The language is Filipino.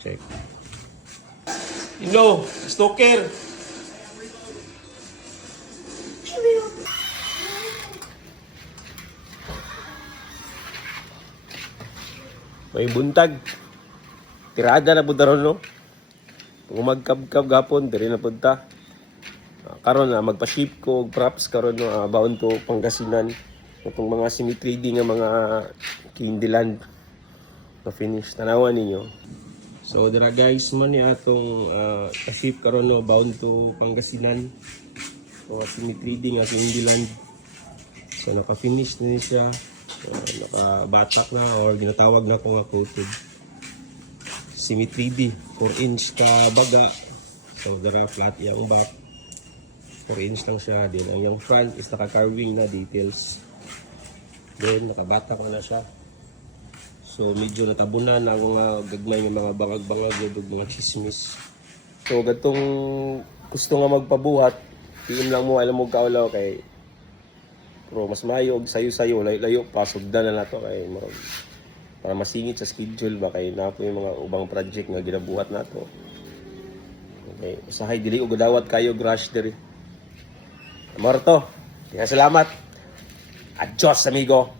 Check. Hello, stalker. May buntag. Tirada na punta ron, no? Kung magkab-kab gapon, diri na punta. Karon na magpa-ship ko og props karon no, bound to Pangasinan. Itong mga semi-trading nga mga Kindiland na finish. Tanawan ninyo. So dira guys man ni atong pa-ship karon no, bound to Pangasinan. So semi-trading nga Kindiland. So naka-finish na siya. Nakabatak na or ginatawag na ko nga coated. Semi 3D 4-inch ka baga. So dara flat yang back. 4-inch lang siya. Then ang yung front is naka-carving na details. Then nakabatak na siya. So medyo natabunan ang mga gagmay ng mga bangag-bangag o mga chismis. So gatong gusto nga magpabuhat, PM lang mo alam mo kaulaw kay pero mas mayo og sayo-sayo layo pasugdan na nato kay para masingit sa schedule ba kay napo yung mga ubang project nga ginabuhat nato. Okay, usahay dili og dawat kayo rush diri. Amor to. Kaya salamat. Adios amigo.